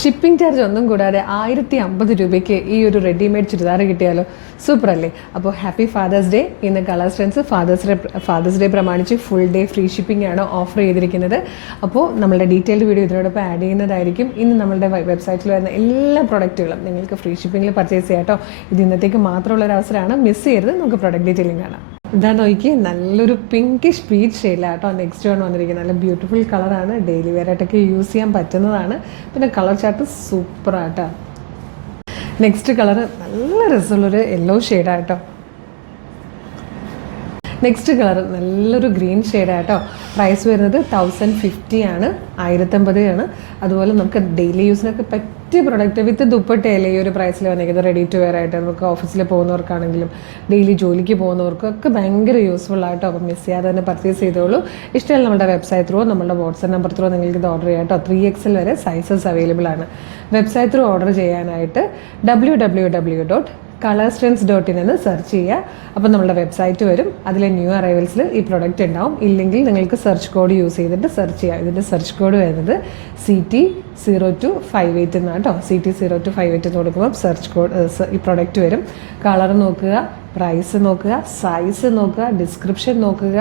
Shipping charge ഒന്നും കൂടാതെ 1050 രൂപയ്ക്ക് ഈ ഒരു റെഡിമെയ്ഡ് ചുരിദാർ കിട്ടിയാലോ, സൂപ്പർ അല്ലേ? അപ്പോൾ ഹാപ്പി ഫാദേഴ്സ് ഡേ. ഇന്ന് കളേഴ്സ് ട്രെൻഡ്സ് ഫാദേഴ്സ് ഡേ പ്രമാണിച്ച് ഫുൾ ഡേ ഫ്രീ ഷിപ്പിംഗ് ആണ് ഓഫർ ചെയ്തിരിക്കുന്നത്. അപ്പോൾ നമ്മളുടെ ഡീറ്റെയിൽഡ് വീഡിയോ ഇതിനോടൊപ്പം ആഡ് ചെയ്യുന്നതായിരിക്കും. ഇന്ന് നമ്മളുടെ വെബ്സൈറ്റിൽ വരുന്ന എല്ലാ പ്രൊഡക്റ്റുകളും നിങ്ങൾക്ക് ഫ്രീ ഷിപ്പിംഗിൽ പർച്ചേസ് ചെയ്യാം കേട്ടോ. ഇത് ഇന്നത്തേക്ക് മാത്രമുള്ള ഒരു അവസരമാണ്, മിസ് ചെയ്യരുത്. നമുക്ക് പ്രൊഡക്റ്റ് ഡീറ്റെയിലിംഗ് കാണാം. ഇതാ നോക്കി, നല്ലൊരു പിങ്കിഷ് പീച്ച് ഷെയ്ഡിലാണ് കേട്ടോ നെക്സ്റ്റ് വൺ വന്നിരിക്കുന്നത്. നല്ല ബ്യൂട്ടിഫുൾ കളറാണ്, ഡെയിലി വെയർ ആയിട്ടൊക്കെ യൂസ് ചെയ്യാൻ പറ്റുന്നതാണ്. പിന്നെ കളർ ചാർട്ട് സൂപ്പറാട്ടോ. നെക്സ്റ്റ് കളർ നല്ല രസമുള്ളൊരു യെല്ലോ ഷെയ്ഡാട്ടോ. നെക്സ്റ്റ് കളർ നല്ലൊരു ഗ്രീൻ ഷെയ്ഡാട്ടോ. പ്രൈസ് വരുന്നത് 1050 ആണ്, 1050 ആണ്. അതുപോലെ നമുക്ക് ഡെയിലി യൂസിനൊക്കെ പറ്റിയ പ്രൊഡക്റ്റ് വിത്ത് ദുപ്പട്ടയല്ലേ ഈ ഒരു പ്രൈസിൽ വന്നിരിക്കുന്നത്. റെഡി ടു വെയർ ആയിട്ട് നമുക്ക് ഓഫീസിൽ പോകുന്നവർക്കാണെങ്കിലും ഡെയിലി ജോലിക്ക് പോകുന്നവർക്കൊക്കെ ഭയങ്കര യൂസ്ഫുൾ ആയിട്ടോ. അപ്പം മിസ് ചെയ്യാതെ തന്നെ പർച്ചേസ് ചെയ്തോളൂ. ഇഷ്ടമല്ല നമ്മുടെ വെബ്സൈറ്റ് ത്രൂ, നമ്മുടെ വാട്സ്ആപ്പ് നമ്പർ ത്രൂ നിങ്ങൾക്ക് ഇത് ഓർഡർ ചെയ്യാം കേട്ടോ. 3XL വരെ സൈസസ് അവൈലബിൾ ആണ്. വെബ്സൈറ്റ് ത്രൂ ഓർഡർ ചെയ്യാനായിട്ട് www.colorstrends.in എന്ന് സെർച്ച് ചെയ്യുക. അപ്പോൾ നമ്മളുടെ വെബ്സൈറ്റ് വരും. അതിലെ ന്യൂ അറൈവൽസിൽ ഈ പ്രൊഡക്റ്റ് ഉണ്ടാവും. ഇല്ലെങ്കിൽ നിങ്ങൾക്ക് സെർച്ച് കോഡ് യൂസ് ചെയ്തിട്ട് സെർച്ച് ചെയ്യുക. ഇതിൻ്റെ സെർച്ച് കോഡ് വരുന്നത് CT0258 എന്നാണ് കേട്ടോ. CT0258 എന്ന് കൊടുക്കുമ്പോൾ സെർച്ച് കോഡ് ഈ പ്രൊഡക്റ്റ് വരും. കളർ നോക്കുക, പ്രൈസ് നോക്കുക, സൈസ് നോക്കുക, ഡിസ്ക്രിപ്ഷൻ നോക്കുക,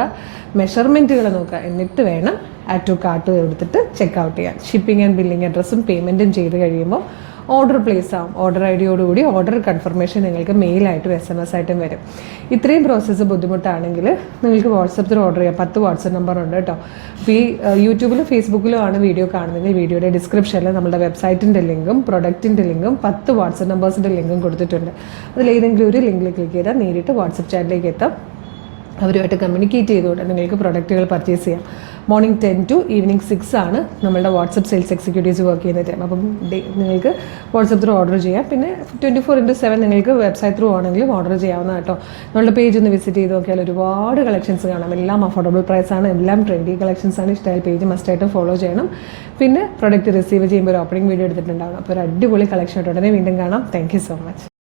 മെഷർമെൻറ്റുകൾ നോക്കുക. എന്നിട്ട് വേണം ആഡ് ടു കാർട്ട് എടുത്തിട്ട് ചെക്ക് ഔട്ട് ചെയ്യാൻ. ഷിപ്പിംഗ് ആൻഡ് ബില്ലിംഗ് അഡ്രസ്സും പേയ്മെൻറ്റും ചെയ്ത് കഴിയുമ്പോൾ ഓർഡർ പ്ലേസ് ആവും. ഓർഡർ ഐഡിയോടുകൂടി ഓർഡർ കൺഫർമേഷൻ നിങ്ങൾക്ക് മെയിലായിട്ടും SMS ആയിട്ടും വരും. ഇത്രയും പ്രോസസ്സ് ബുദ്ധിമുട്ടാണെങ്കിൽ നിങ്ങൾക്ക് വാട്സപ്പ് ത്രൂ ഓർഡർ ചെയ്യാം. 10 വാട്സപ്പ് നമ്പർ ഉണ്ട് കേട്ടോ. അപ്പോൾ ഈ യൂട്യൂബിലും ഫേസ്ബുക്കിലും ആണ് വീഡിയോ കാണുന്നതെങ്കിൽ വീഡിയോയുടെ ഡിസ്ക്രിപ്ഷനിൽ നമ്മുടെ വെബ്സൈറ്റിൻ്റെ ലിങ്കും പ്രൊഡക്റ്റിൻ്റെ ലിങ്കും 10 വാട്സപ്പ് നമ്പേഴ്സിൻ്റെ ലിങ്കും കൊടുത്തിട്ടുണ്ട്. അതിലേതെങ്കിലും ഒരു ലിങ്കിൽ ക്ലിക്ക് ചെയ്താൽ നേരിട്ട് വാട്സപ്പ് ചാറ്റിലേക്ക് എത്താം. അവരുമായിട്ട് കമ്മ്യൂണിക്കേറ്റ് ചെയ്തുകൊണ്ട് നിങ്ങൾക്ക് പ്രൊഡക്റ്റുകൾ പർച്ചേസ് ചെയ്യാം. മോർണിംഗ് 10 to ഈവനിങ് 6 ആണ് നമ്മളുടെ വാട്സപ്പ് സെയിൽസ് എക്സിക്യൂട്ടീവ്സ് വർക്ക് ചെയ്യുന്ന ടൈം. അപ്പം നിങ്ങൾക്ക് വാട്സപ്പ് ത്രൂ ഓർഡർ ചെയ്യാം. പിന്നെ 24/7 നിങ്ങൾക്ക് വെബ്സൈറ്റ് ത്രൂ ആണെങ്കിലും ഓർഡർ ചെയ്യാവുന്ന കേട്ടോ. നമ്മളുടെ പേജ് ഒന്ന് വിസിറ്റ് ചെയ്ത് നോക്കിയാൽ ഒരുപാട് കളക്ഷൻസ് കാണാം. എല്ലാം അഫോർഡബിൾ പ്രൈസാണ്, എല്ലാം ട്രെൻഡി കളക്ഷൻസ് ആണ്. ഇഷ്ടമായ പേജ് മസ്റ്റായിട്ടും ഫോളോ ചെയ്യണം. പിന്നെ പ്രൊഡക്റ്റ് റിസീവ് ചെയ്യുമ്പോൾ ഒരു ഓപ്പണിംഗ് വീഡിയോ എടുത്തിട്ടുണ്ടാവണം. അപ്പോൾ ഒരു അടിപൊളി കളക്ഷൻ ആയിട്ട് ഉടനെ വീണ്ടും കാണാം. Thank you so much.